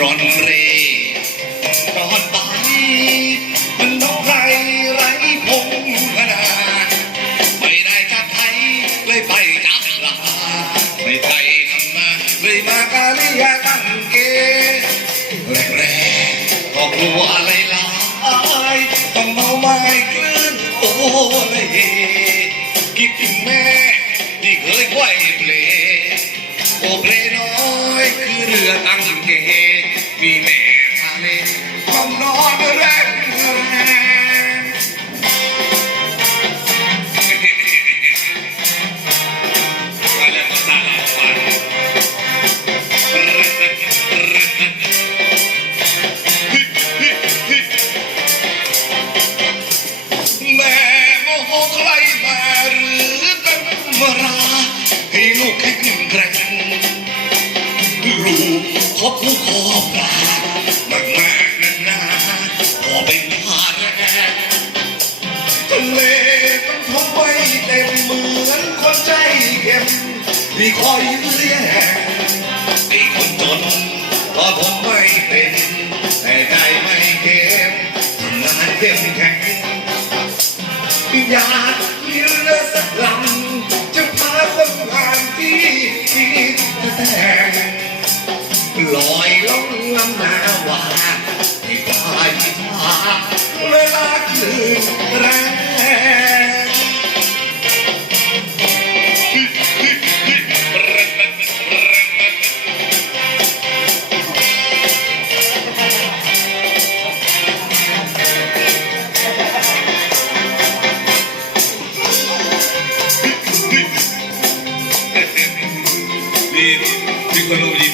ร้อนเรร้อนไปมันนกไรไรพงพนาไม่ได้จับไทยเลยไปจับลาไม่ใจทำมาเลยมากาลิยาตั้งเกแรกๆก็กลัวอะไรลายต้องเมาไม้กลืนโอ้เลยคิดถึงแม่ที่เคยไหวเปลโอเพลน้อยคือเรือตั้งเก มีแม่ทะ บผู้ขอปลามากมากนานนาขอเป็นภาระทะเลมันทำไว้เต็มเหมือนคนใจเข็มมีคอยเลี้ยงไอ้คนจนก็ผมไม่เป็น ลอยล่องลำนาวาให้ปลายทาเวลาคืนแรงนี่มีคนลง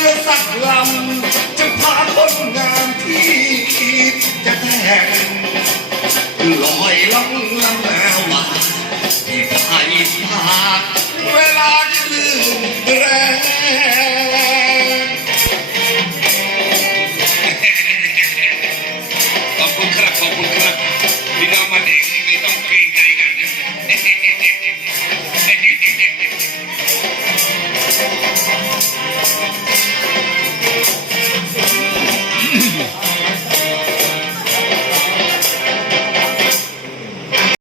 รือสักลำจะพาผลงานที่อิดจะแต่งลอยล่องลำแมวมาที่ไทยพากเวลาจะลืมแรงขอบคุณครับขอบคุณครับ